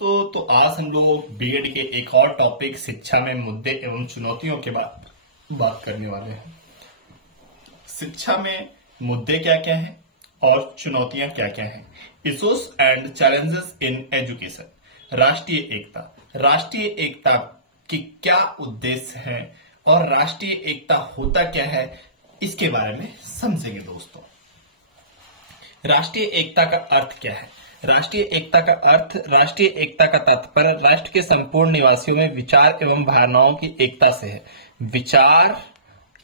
दोस्तों, तो आज हम लोग बीएड के एक और टॉपिक शिक्षा में मुद्दे एवं चुनौतियों के बात करने वाले हैं। शिक्षा में मुद्दे क्या क्या हैं और चुनौतियां क्या क्या हैं। Issues and challenges in education. राष्ट्रीय एकता की क्या उद्देश्य है और राष्ट्रीय एकता होता क्या है, इसके बारे में समझेंगे दोस्तों। राष्ट्रीय एकता का अर्थ क्या है? राष्ट्रीय एकता का तात्पर्य राष्ट्र के संपूर्ण निवासियों में विचार एवं भावनाओं की एकता से है। विचार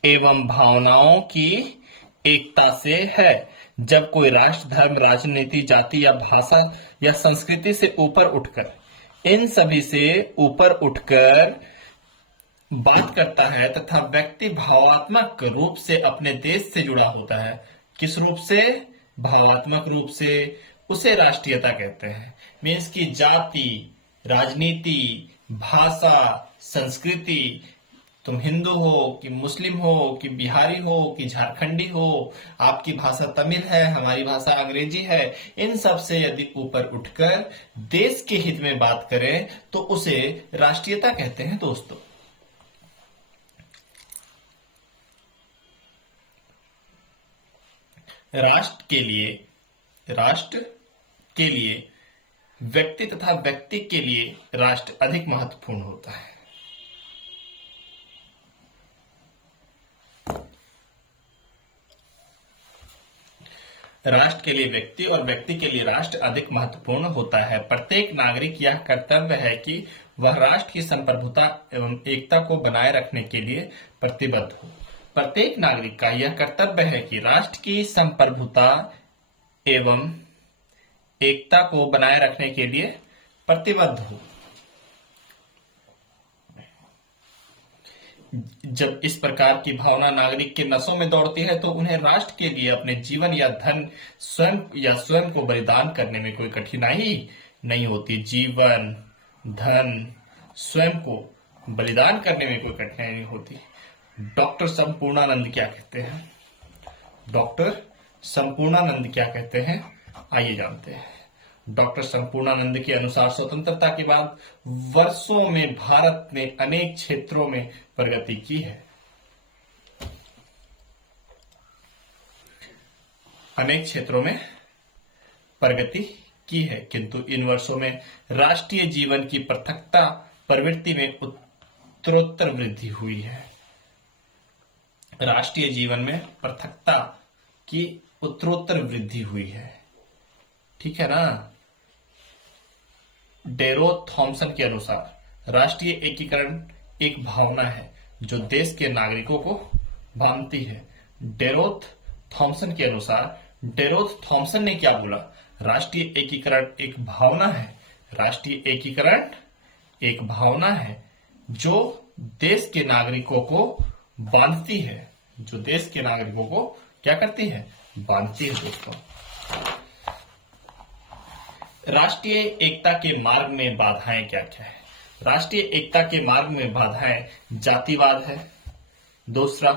एवं भावनाओं की एकता से है। जब कोई राष्ट्र धर्म, राजनीति, जाति या भाषा या संस्कृति से ऊपर उठकर, इन सभी से ऊपर उठकर बात करता है तथा व्यक्ति भावात्मक रूप से अपने देश से जुड़ा होता है। किस रूप से? भावात्मक रूप से। उसे राष्ट्रीयता कहते हैं। मीन्स की जाति, राजनीति, भाषा, संस्कृति, तुम हिंदू हो कि मुस्लिम हो कि बिहारी हो कि झारखंडी हो, आपकी भाषा तमिल है, हमारी भाषा अंग्रेजी है, इन सब से यदि ऊपर उठकर देश के हित में बात करें तो उसे राष्ट्रीयता कहते हैं दोस्तों। राष्ट्र के लिए व्यक्ति तथा व्यक्ति के लिए राष्ट्र अधिक महत्वपूर्ण होता है। राष्ट्र के लिए व्यक्ति और व्यक्ति के लिए राष्ट्र अधिक महत्वपूर्ण होता है। प्रत्येक नागरिक यह कर्तव्य है कि वह राष्ट्र की संप्रभुता एवं एकता को बनाए रखने के लिए प्रतिबद्ध हो। प्रत्येक नागरिक का यह कर्तव्य है कि राष्ट्र की संप्रभुता एवं एकता को बनाए रखने के लिए प्रतिबद्ध हो। जब इस प्रकार की भावना नागरिक के नसों में दौड़ती है तो उन्हें राष्ट्र के लिए अपने जीवन या धन स्वयं को बलिदान करने में कोई कठिनाई नहीं होती। जीवन, धन, स्वयं को बलिदान करने में कोई कठिनाई नहीं होती। डॉक्टर संपूर्णानंद क्या कहते हैं? आइए जानते हैं। डॉक्टर संपूर्णानंद के अनुसार स्वतंत्रता के बाद वर्षों में भारत ने अनेक क्षेत्रों में प्रगति की है, किंतु इन वर्षों में राष्ट्रीय जीवन की पृथकता प्रवृत्ति में उत्तरोत्तर वृद्धि हुई है। राष्ट्रीय जीवन में पृथकता की उत्तरोत्तर वृद्धि हुई है। ठीक है ना। डेरोथ थॉमसन के अनुसार राष्ट्रीय एकीकरण एक भावना है जो देश के नागरिकों को बांधती है। डेरोथ थॉमसन ने क्या बोला? राष्ट्रीय एकीकरण एक भावना है। राष्ट्रीय एकीकरण एक भावना है जो देश के नागरिकों को बांधती है। जो देश के नागरिकों को क्या करती है? बांधती है दोस्तों। राष्ट्रीय एकता के मार्ग में बाधाएं क्या क्या है? राष्ट्रीय एकता के मार्ग में बाधाएं जातिवाद है, दूसरा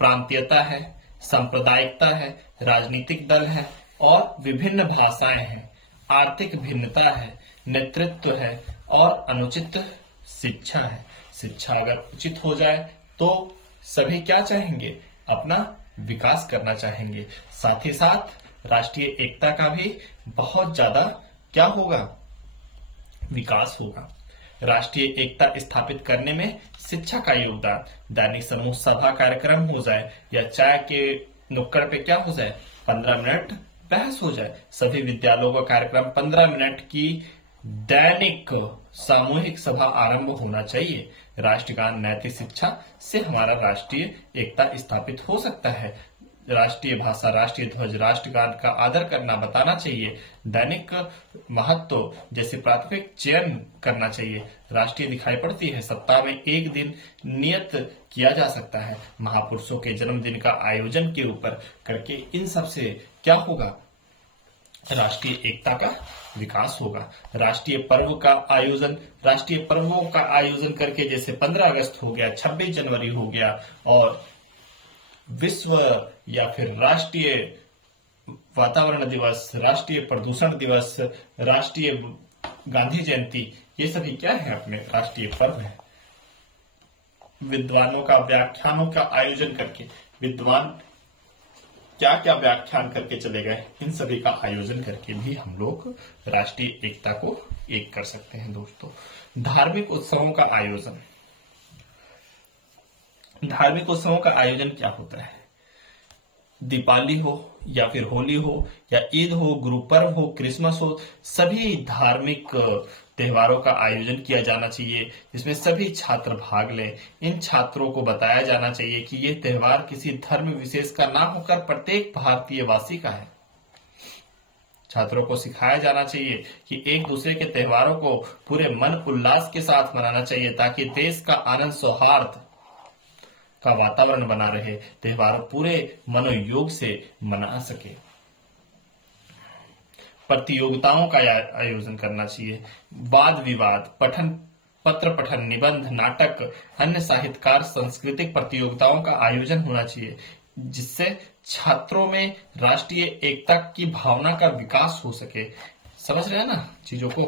प्रांतीयता है, सांप्रदायिकता है, राजनीतिक दल है और विभिन्न भाषाएं हैं, आर्थिक भिन्नता है, नेतृत्व है और अनुचित शिक्षा है। शिक्षा अगर उचित हो जाए तो सभी क्या चाहेंगे? अपना विकास करना चाहेंगे। साथ ही साथ राष्ट्रीय एकता का भी बहुत ज्यादा क्या होगा? विकास होगा। राष्ट्रीय एकता स्थापित करने में शिक्षा का योगदान, दैनिक समूह सभा कार्यक्रम हो जाए या चाय के नुक्कड़ पे क्या हो जाए, 15 मिनट बहस हो जाए। सभी विद्यालयों का कार्यक्रम 15 मिनट की दैनिक सामूहिक सभा आरंभ होना चाहिए। राष्ट्रगान, नैतिक शिक्षा से हमारा राष्ट्रीय एकता स्थापित हो सकता है। राष्ट्रीय भाषा, राष्ट्रीय ध्वज, राष्ट्रगान का आदर करना बताना चाहिए। दैनिक महत्व जैसे प्राथमिक चयन करना चाहिए। राष्ट्रीय दिखाई पड़ती है। सप्ताह में एक दिन नियत किया जा सकता है। महापुरुषों के जन्मदिन का आयोजन के ऊपर करके इन सब से क्या होगा? राष्ट्रीय एकता का विकास होगा। राष्ट्रीय पर्वों का आयोजन करके जैसे 15 अगस्त हो गया, 26 जनवरी हो गया और विश्व या फिर राष्ट्रीय वातावरण दिवस, राष्ट्रीय प्रदूषण दिवस, राष्ट्रीय गांधी जयंती, ये सभी क्या है? अपने राष्ट्रीय पर्व है। विद्वानों का व्याख्यानों का आयोजन करके विद्वान क्या क्या व्याख्यान करके चले गए, इन सभी का आयोजन करके भी हम लोग राष्ट्रीय एकता को एक कर सकते हैं दोस्तों। धार्मिक उत्सवों का आयोजन, धार्मिक उत्सवों का आयोजन क्या होता है? दीपावली हो या फिर होली हो या ईद हो, गुरु पर्व हो, क्रिसमस हो, सभी धार्मिक त्योहारों का आयोजन किया जाना चाहिए जिसमें सभी छात्र भाग लें। इन छात्रों को बताया जाना चाहिए कि ये त्योहार किसी धर्म विशेष का ना होकर प्रत्येक भारतीय वासी का है। छात्रों को सिखाया जाना चाहिए कि एक दूसरे के त्योहारों को पूरे मन उल्लास के साथ मनाना चाहिए ताकि देश का आनंद सौहार्द का वातावरण बना रहे, त्योहार पूरे मनोयोग से मना सके। प्रतियोगिताओं का आयोजन करना चाहिए। वाद विवाद, पठन पत्र पठन, निबंध, नाटक, अन्य साहित्यकार सांस्कृतिक प्रतियोगिताओं का आयोजन होना चाहिए जिससे छात्रों में राष्ट्रीय एकता की भावना का विकास हो सके। समझ रहे हैं ना चीजों को।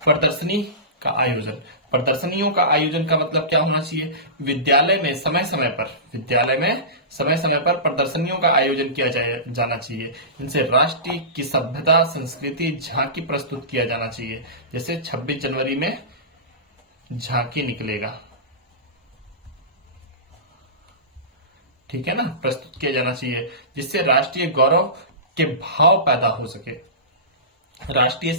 प्रदर्शनी का आयोजन, प्रदर्शनियों का आयोजन का मतलब क्या होना चाहिए? विद्यालय में समय समय पर प्रदर्शनियों का आयोजन किया जाना चाहिए। इनसे राष्ट्र की सभ्यता, संस्कृति, झांकी प्रस्तुत किया जाना चाहिए। जैसे 26 जनवरी में झांकी निकलेगा, ठीक है ना, प्रस्तुत किया जाना चाहिए जिससे राष्ट्रीय गौरव के भाव पैदा हो सके। राष्ट्रीय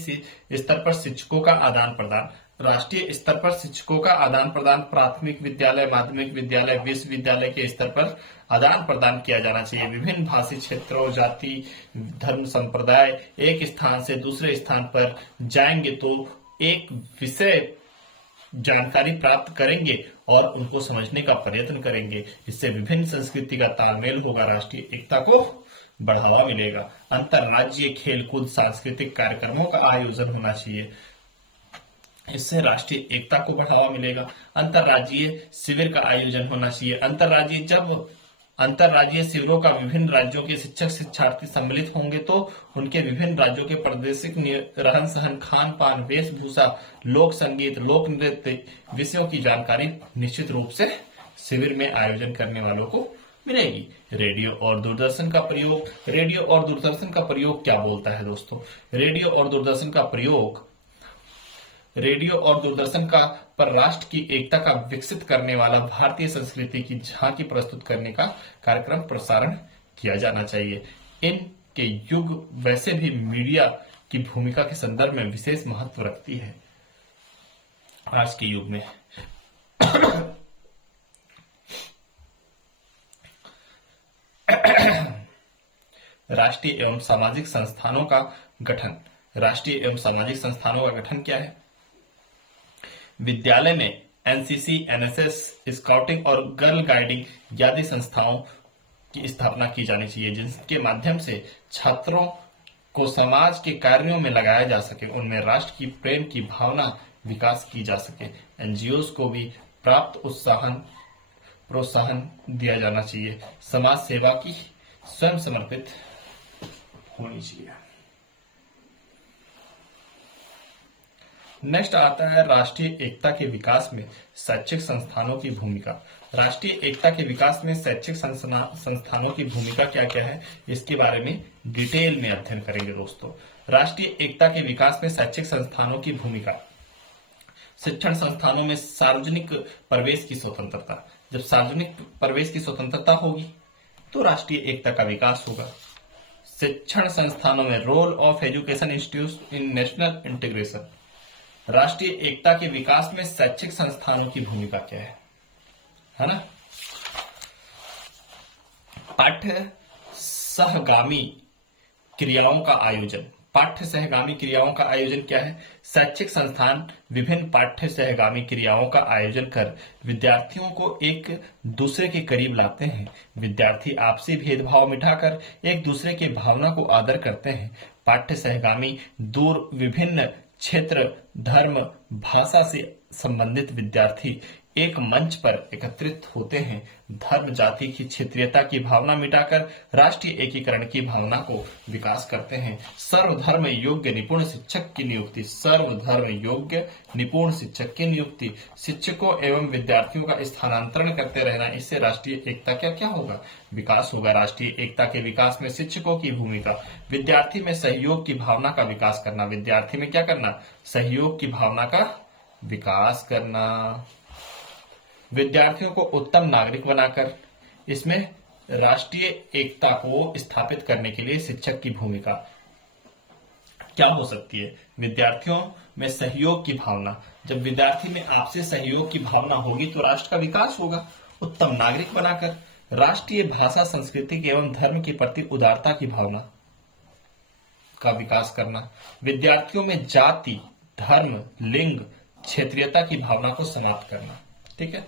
स्तर पर शिक्षकों का आदान प्रदान, राष्ट्रीय स्तर पर शिक्षकों का आदान प्रदान प्राथमिक विद्यालय, माध्यमिक विद्यालय, विश्वविद्यालय के स्तर पर आदान प्रदान किया जाना चाहिए। विभिन्न भाषी क्षेत्रों, जाति, धर्म, संप्रदाय एक स्थान से दूसरे स्थान पर जाएंगे तो एक विषय जानकारी प्राप्त करेंगे और उनको समझने का प्रयत्न करेंगे। इससे विभिन्न संस्कृति का तालमेल होगा, राष्ट्रीय एकता को बढ़ावा मिलेगा। अंतरराज्यीय खेलकूद, सांस्कृतिक कार्यक्रमों का आयोजन होना चाहिए, इससे राष्ट्रीय एकता को बढ़ावा मिलेगा। अंतरराज्यीय शिविर का आयोजन होना चाहिए। अंतरराज्यीय शिविरों का विभिन्न राज्यों के शिक्षक शिक्षार्थी सम्मिलित होंगे तो उनके विभिन्न राज्यों के प्रादेशिक रहन सहन, खान पान, वेशभूषा, लोक संगीत, लोक नृत्य विषयों की जानकारी निश्चित रूप से शिविर में आयोजन करने वालों को मिलेगी। रेडियो और दूरदर्शन का प्रयोग, रेडियो और दूरदर्शन का प्रयोग क्या बोलता है दोस्तों? रेडियो और दूरदर्शन का पर राष्ट्र की एकता का विकसित करने वाला भारतीय संस्कृति की झांकी प्रस्तुत करने का कार्यक्रम प्रसारण किया जाना चाहिए। इनके युग वैसे भी मीडिया की भूमिका के संदर्भ में विशेष महत्व रखती है। आज के युग में राष्ट्रीय एवं सामाजिक संस्थानों का गठन, राष्ट्रीय एवं सामाजिक संस्थानों का गठन क्या है? विद्यालय में एनसीसी, एनएसएस, स्काउटिंग और गर्ल गाइडिंग आदि संस्थाओं की स्थापना की जानी चाहिए जिनके माध्यम से छात्रों को समाज के कार्यों में लगाया जा सके, उनमें राष्ट्र की प्रेम की भावना विकास की जा सके। एनजीओस को भी प्राप्त प्रोत्साहन दिया जाना चाहिए। समाज सेवा की स्वयं समर्पित होनी चाहिए। नेक्स्ट आता है राष्ट्रीय एकता के विकास में शैक्षिक संस्थानों की भूमिका। राष्ट्रीय एकता के विकास में शैक्षिक संस्थानों की भूमिका क्या क्या है, इसके बारे में डिटेल में अध्ययन करेंगे दोस्तों। राष्ट्रीय एकता के विकास में शैक्षिक संस्थानों की भूमिका। शिक्षण संस्थानों में सार्वजनिक प्रवेश की स्वतंत्रता, जब सार्वजनिक प्रवेश की स्वतंत्रता होगी तो राष्ट्रीय एकता का विकास होगा। शिक्षण संस्थानों में role of education institute in national integration. राष्ट्रीय एकता के विकास में शैक्षिक संस्थानों की भूमिका क्या है ना? पाठ्य सहगामी क्रियाओं का आयोजन, पाठ्य सहगामी क्रियाओं का आयोजन क्या है? शैक्षिक संस्थान विभिन्न पाठ्य सहगामी क्रियाओं का आयोजन कर विद्यार्थियों को एक दूसरे के करीब लाते हैं। विद्यार्थी आपसी भेदभाव मिटाकर एक दूसरे के भावना को आदर करते हैं। पाठ्य सहगामी विभिन्न क्षेत्र, धर्म, भाषा से संबंधित विद्यार्थी एक मंच पर एकत्रित होते हैं, धर्म जाति की क्षेत्रीयता की भावना मिटाकर राष्ट्रीय एकीकरण की भावना को विकास करते हैं। सर्वधर्म योग्य निपुण शिक्षक की नियुक्ति, सर्वधर्म योग्य निपुण शिक्षक की नियुक्ति, शिक्षकों एवं विद्यार्थियों का स्थानांतरण करते रहना, इससे राष्ट्रीय एकता क्या क्या होगा, विकास होगा। राष्ट्रीय एकता के विकास में शिक्षकों की भूमिका, विद्यार्थी में सहयोग की भावना का विकास करना, विद्यार्थी में क्या करना, सहयोग की भावना का विकास करना, विद्यार्थियों को उत्तम नागरिक बनाकर, इसमें राष्ट्रीय एकता को स्थापित करने के लिए शिक्षक की भूमिका क्या हो सकती है, विद्यार्थियों में सहयोग की भावना, जब विद्यार्थी में आपसे सहयोग की भावना होगी तो राष्ट्र का विकास होगा। उत्तम नागरिक बनाकर राष्ट्रीय भाषा संस्कृति एवं धर्म के प्रति उदारता की भावना का विकास करना, विद्यार्थियों में जाति धर्म लिंग क्षेत्रीयता की भावना को समाप्त करना। ठीक है,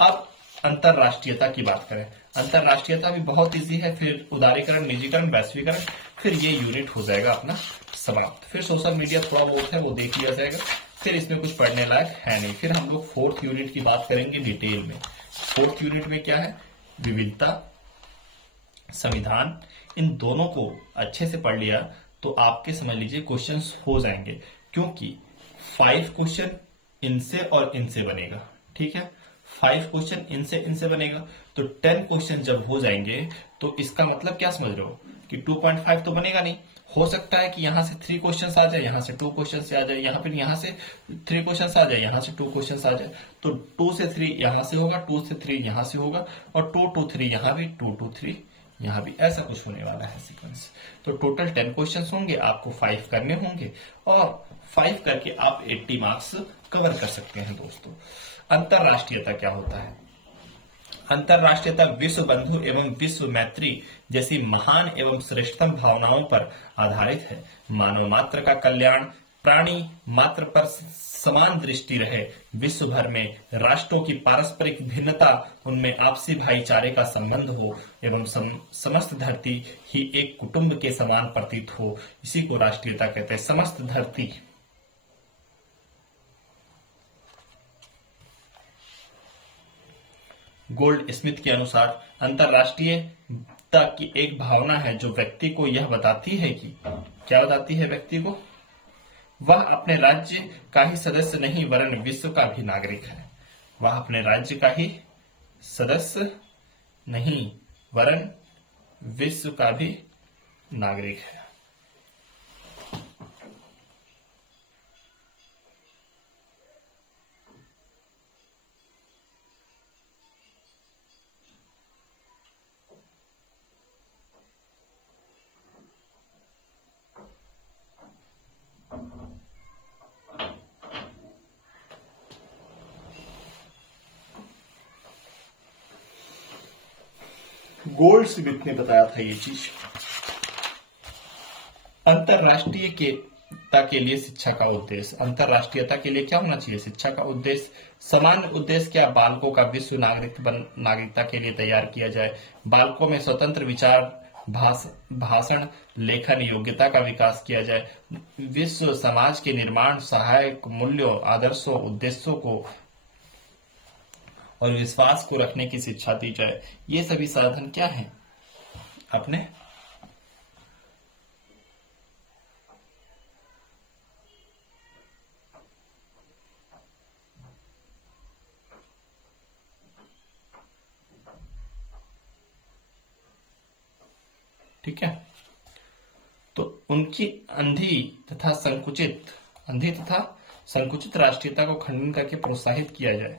अब अंतरराष्ट्रीयता की बात करें। अंतरराष्ट्रीयता भी बहुत इजी है, फिर उदारीकरण निजीकरण वैश्वीकरण, फिर ये यूनिट हो जाएगा अपना समाप्त। फिर सोशल मीडिया थोड़ा बहुत है वो देख लिया जाएगा, फिर इसमें कुछ पढ़ने लायक है नहीं। फिर हम लोग फोर्थ यूनिट की बात करेंगे डिटेल में। फोर्थ यूनिट में क्या है, विविधता संविधान, इन दोनों को अच्छे से पढ़ लिया तो आपके समझ लीजिए क्वेश्चंस हो जाएंगे, क्योंकि 5 क्वेश्चन इनसे और इनसे बनेगा। ठीक है, 5 क्वेश्चन इनसे बनेगा, तो 10 क्वेश्चन जब हो जाएंगे तो इसका मतलब क्या समझ रहे हो कि 2.5 तो बनेगा नहीं। हो सकता है कि यहां से 3 क्वेश्चन आ जाए, यहां से 2 क्वेश्चन आ जाए, यहां से 3 क्वेश्चन आ जाए, यहां से 2 क्वेश्चन आ जाए, तो 2 से 3 यहां से होगा, 2 से 3 यहां से होगा, और 2 to 3 यहां भी, 2 to 3 यहां भी, ऐसा कुछ होने वाला है सीक्वेंस। तो टोटल 10 क्वेश्चंस होंगे, आपको 5 करने होंगे, और 5 करके आप 80 मार्क्स कवर कर सकते हैं दोस्तों। अंतरराष्ट्रीयता क्या होता है, अंतरराष्ट्रीयता विश्व बंधु एवं विश्व मैत्री जैसी महान एवं श्रेष्ठतम भावनाओं पर आधारित है। मानव मात्र का कल्याण, प्राणी मात्र पर समान दृष्टि रहे, विश्व भर में राष्ट्रों की पारस्परिक भिन्नता, उनमें आपसी भाईचारे का संबंध हो एवं समस्त धरती ही एक कुटुंब के समान प्रतीत हो, इसी को राष्ट्रीयता कहते हैं। समस्त धरती, गोल्ड स्मिथ के अनुसार अंतरराष्ट्रीयता की एक भावना है जो व्यक्ति को यह बताती है कि, क्या बताती है व्यक्ति को, वह अपने राज्य का ही सदस्य नहीं वरन विश्व का भी नागरिक है। वह अपने राज्य का ही सदस्य नहीं वरन विश्व का भी नागरिक है। गोल्ड स्मिथ ने बताया था ये चीज। अंतरराष्ट्रीयता के लिए शिक्षा का उद्देश्य, अंतरराष्ट्रीयता के लिए क्या होना चाहिए, शिक्षा का उद्देश्य। सामान्य उद्देश्य क्या, बालकों का विश्व नागरिकता के लिए तैयार किया जाए, बालकों में स्वतंत्र विचार भाषण लेखन योग्यता का विकास किया जाए, विश्व समाज के निर्माण सहायक मूल्यों आदर्शों उद्देश्यों को और विश्वास को रखने की शिक्षा दी जाए। ये सभी साधन क्या हैं अपने ठीक है, तो उनकी अंधी तथा संकुचित राष्ट्रीयता को खंडन करके प्रोत्साहित किया जाए,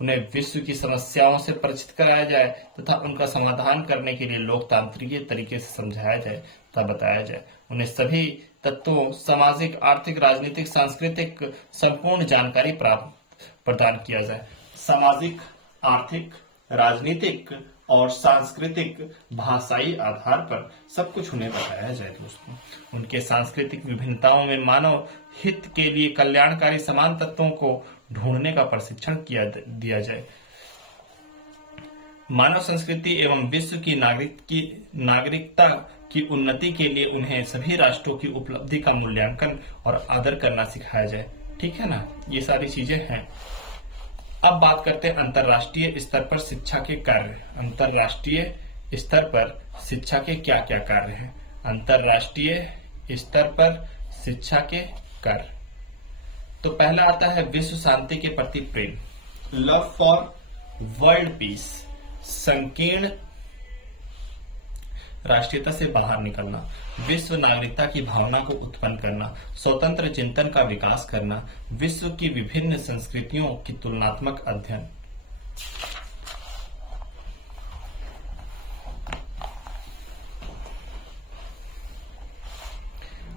उन्हें विश्व की समस्याओं से परिचित कराया जाए तथा उनका समाधान करने के लिए लोकतांत्रिक तरीके से समझाया जाए तथा बताया जाए, उन्हें सभी तत्वों सामाजिक आर्थिक राजनीतिक सांस्कृतिक संपूर्ण जानकारी प्रदान किया जाए। सामाजिक आर्थिक राजनीतिक और सांस्कृतिक भाषाई आधार पर सब कुछ उन्हें बताया जाए दोस्तों। उनके सांस्कृतिक विभिन्नताओं में मानव हित के लिए कल्याणकारी समान तत्वों को ढूंढने का प्रशिक्षण दिया जाए। मानव संस्कृति एवं विश्व की नागरिकता की उन्नति के लिए उन्हें सभी राष्ट्रों की उपलब्धि का मूल्यांकन और आदर करना सिखाया जाए। ठीक है ना, ये सारी चीजें हैं। अब बात करते हैं अंतर्राष्ट्रीय स्तर पर शिक्षा के कार्य। अंतर्राष्ट्रीय स्तर पर शिक्षा के क्या क्या कार्य हैं? अंतर्राष्ट्रीय स्तर पर शिक्षा के कार्य, तो पहला आता है विश्व शांति के प्रति प्रेम, लव फॉर वर्ल्ड पीस, संकीर्ण राष्ट्रीयता से बाहर निकलना, विश्व नागरिकता की भावना को उत्पन्न करना, स्वतंत्र चिंतन का विकास करना, विश्व की विभिन्न संस्कृतियों की तुलनात्मक अध्ययन।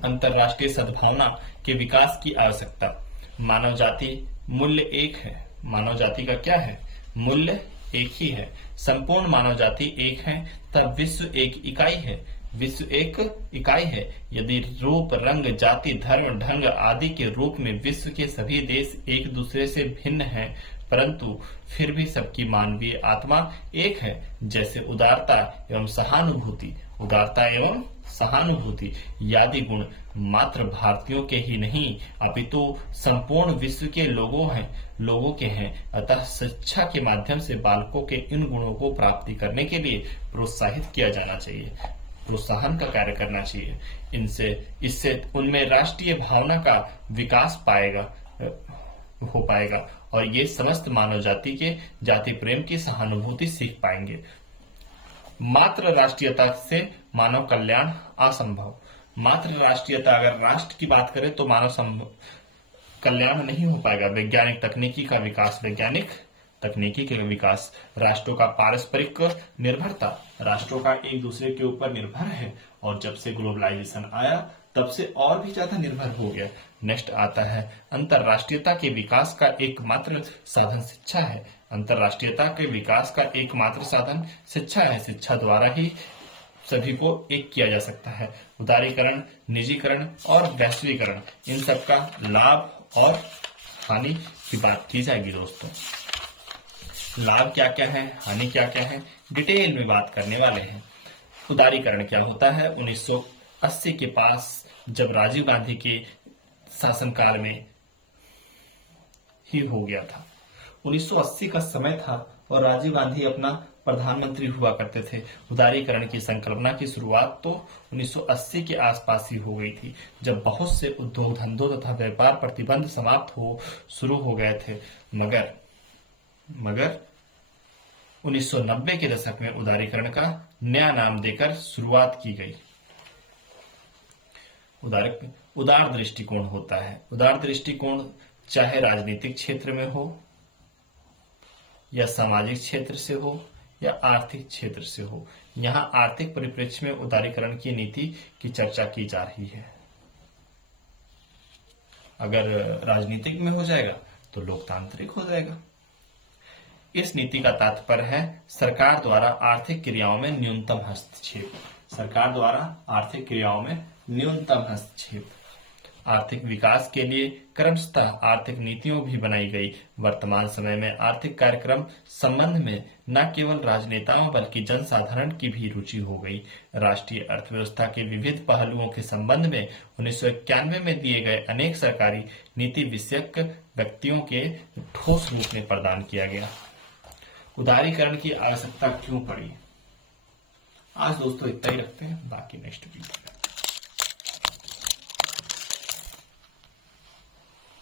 अंतर्राष्ट्रीय सद्भावना के विकास की आवश्यकता, मानव जाति मूल्य एक है। मानव जाति का क्या है? मूल्य एक ही है। संपूर्ण मानव जाति एक है, तब विश्व एक इकाई है। विश्व एक इकाई है। यदि रूप, रंग, जाति, धर्म, ढंग आदि के रूप में विश्व के सभी देश एक दूसरे से भिन्न हैं, परंतु फिर भी सबकी मानवीय आत्मा एक है। जैसे उदारता एवं सहानुभूति, उदारता एवं सहानुभूति यादि गुण मात्र भारतीयों के ही नहीं अपितु संपूर्ण विश्व के लोगों के हैं। अतः शिक्षा के माध्यम से बालकों के इन गुणों को प्राप्ति करने के लिए प्रोत्साहित किया जाना चाहिए, प्रोत्साहन का कार्य करना चाहिए। इससे उनमें राष्ट्रीय भावना का विकास हो पाएगा और ये समस्त मानव जाति के जाति प्रेम की सहानुभूति सीख पाएंगे। मात्र राष्ट्रीयता से मानव कल्याण असंभव। मात्र राष्ट्रीयता, अगर राष्ट्र की बात करें तो मानव कल्याण नहीं हो पाएगा। वैज्ञानिक तकनीकी का विकास, राष्ट्रों का पारस्परिक निर्भरता, राष्ट्रों का एक दूसरे के ऊपर निर्भर है और जब से ग्लोबलाइजेशन आया तब से और भी ज्यादा निर्भर हो गया। नेक्स्ट आता है अंतर्राष्ट्रीयता के विकास का एकमात्र साधन शिक्षा है। अंतर्राष्ट्रीयता के विकास का एकमात्र साधन शिक्षा है। शिक्षा द्वारा ही सभी को एक किया जा सकता है। उदारीकरण, निजीकरण और वैश्वीकरण, इन सब का लाभ और हानि की बात की जाएगी दोस्तों। लाभ क्या क्या है, हानि क्या क्या है, डिटेल में बात करने वाले हैं। उदारीकरण क्या होता है? 1980 के पास जब राजीव गांधी के शासनकाल में ही हो गया था। 1980 का समय था और राजीव गांधी अपना प्रधानमंत्री हुआ करते थे। उदारीकरण की संकल्पना की शुरुआत तो 1980 के आसपास ही हो गई थी, जब बहुत से उद्योग धंधों तथा व्यापार प्रतिबंध समाप्त शुरू हो गए थे। मगर 1990 के दशक में उदारीकरण का नया नाम देकर शुरुआत की गई। उदार दृष्टिकोण होता है। उदार दृष्टिकोण चाहे राजनीतिक क्षेत्र में हो या सामाजिक क्षेत्र से हो या आर्थिक क्षेत्र से हो, यहाँ आर्थिक परिप्रेक्ष्य में उदारीकरण की नीति की चर्चा की जा रही है। अगर राजनीतिक में हो जाएगा तो लोकतांत्रिक हो जाएगा। इस नीति का तात्पर्य है सरकार द्वारा आर्थिक क्रियाओं में न्यूनतम हस्तक्षेप। सरकार द्वारा आर्थिक क्रियाओं में न्यूनतम हस्तक्षेप। आर्थिक विकास के लिए क्रमशः आर्थिक नीतियों भी बनाई गई। वर्तमान समय में आर्थिक कार्यक्रम संबंध में न केवल राजनेताओं बल्कि जनसाधारण की भी रुचि हो गई। राष्ट्रीय अर्थव्यवस्था के विविध पहलुओं के संबंध में 1991 में दिए गए अनेक सरकारी नीति विषयक व्यक्तियों के ठोस रूप में प्रदान किया गया। उदारीकरण की आवश्यकता क्यों पड़ी? आज दोस्तों इतना ही रखते हैं, बाकी नेक्स्ट वीडियो में।